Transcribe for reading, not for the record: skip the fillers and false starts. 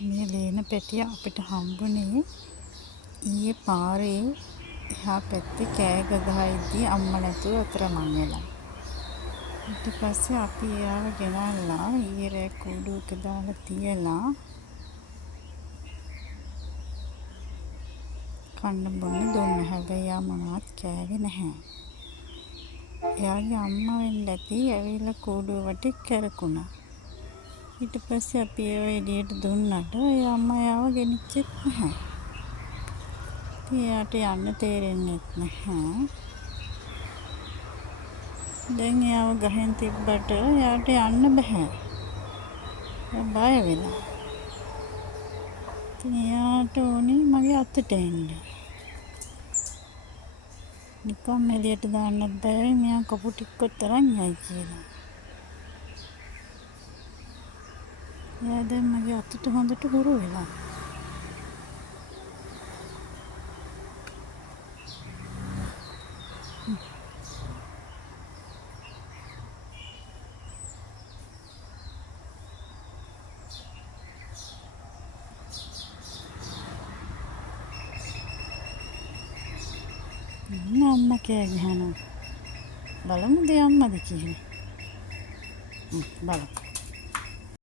මේ ලේන පෙටිය අපිට හම්බුනේ ඊයේ පාරේ එහා පැත්තේ කෑ ගගහා ඉද්දී අම්මා නැතුව අතරමං වෙලා. ඊට පස්සේ අපි එයාව ගෙනල්ලා ඊයේ රෑ කූඩුවක දාලා තියලා කන්න බොන්න දුන්නා. හැබැයි එයා මොනවත් කෑවේ නැහැ. එයාගේ අම්මා වෙන්න ඇති ඇවිල්ලා කූඩුව වටේ කැරකුණා. ඊට පස්සේ අපි ඒව එළියට දුන්නට ඒ අම්මා එයාව ගෙනිච්චෙත් නැහැ. ඉතින් එයාට යන්න තේරෙන්නෙත් නැහැ. දැන් එයාව ගහෙන් තිබ්බට එයාට යන්න බෑ. එයා බය වෙලා. ඉතින් එයාට ඕනේ මගේ අතට එන්න. නිකම් එළියට දාන්නත් බෑ මෙයා කපු ටිකක් තරම් යයි කියලා. එයා දැන් මගේ අතට හොඳට හුරු වෙලා. අම්මා කෑ ගහනවා. බලමුද අම්මද කියලා. බලමු.